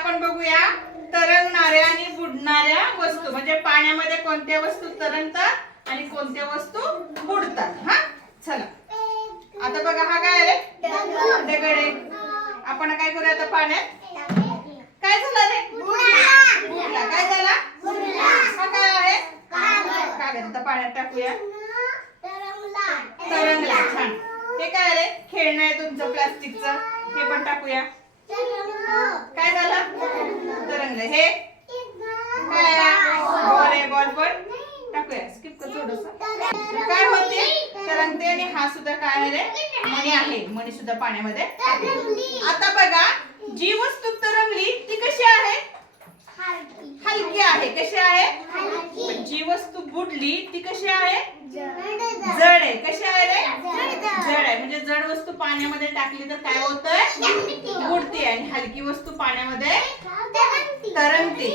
आपण बघूया तरंगणाऱ्या आणि बुडणाऱ्या वस्तू. म्हणजे पाण्यामध्ये कोणत्या वस्तू तरंगतात आणि कोणत्या वस्तू बुडतात? हा? चला. आता बघा हा काय रे दगड. आहे आपण काय करूया आता पाण्यात? काय झालं रे? बुडला. काय झाला? हा काय आहे? कागद. आता पाण्यात टाकूया. तरंगला. छान. हे काय रे? खेळणं आहे तुमचं प्लास्टिकचं. हे पण टाकूया. तरंगलं हे? काय बॉल पण टाकूया. स्किप कर थोडस. काय होते? तरंगते आणि हा सुद्धा काय आहे रे? मणी आहे. मणी सुद्धा पाण्यामध्ये आता बघा जी वस्तू तरंगली ती कशी आहे? हलकी आहे. कशी आहे? पण जी वस्तू बुडली ती कशी आहे? जड आहे. कशी आहे रे? जड आहे. म्हणजे जड वस्तू पाण्यामध्ये टाकली तर काय होतंय? बुडते आणि हलकी वस्तू पाण्यामध्ये तरंगते